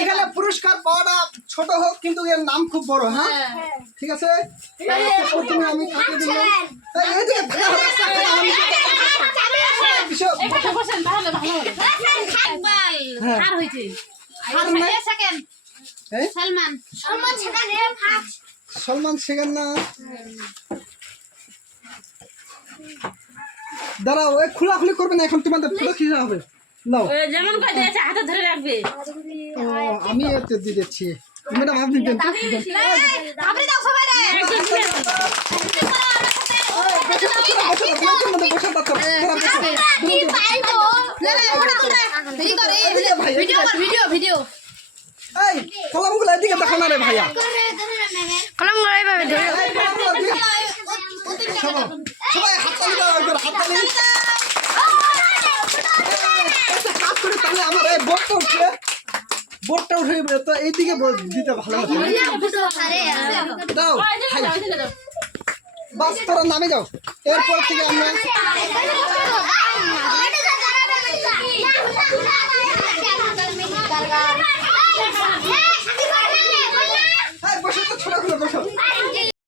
এখানে পুরস্কার পাওয়াটা ছোট হোক কিন্তু এর নাম খুব বড়। হ্যাঁ ঠিক আছে। প্রথমে আমি কাকে দিলাম সলমান শেখান না। দাঁড়াও ওই খোলাখুলি করবে না এখন, তোমাদের ফটো খিচা হবে। নাও যেমন করে দিয়েছে হাতে ধরে রাখবে। ও আমি এতে দিয়ে দিচ্ছি ম্যাডাম, আপনি দেন তো। আপনি দাও সবাই রে ভিডিও এই কলমগুলো এদিকে দেখো না রে ভাইয়া, কলমগুলো এইভাবে ধরে সবাই হাততালি দাও, একবার হাততালি। হাত করে তাহলে আমার এই বোর্ডটা উঠবে, বোর্ডটা উঠে তো এইদিকে দিতে ভালো হতো। দাও বাস তোরা নামে যাও, এরপর থেকে আমরা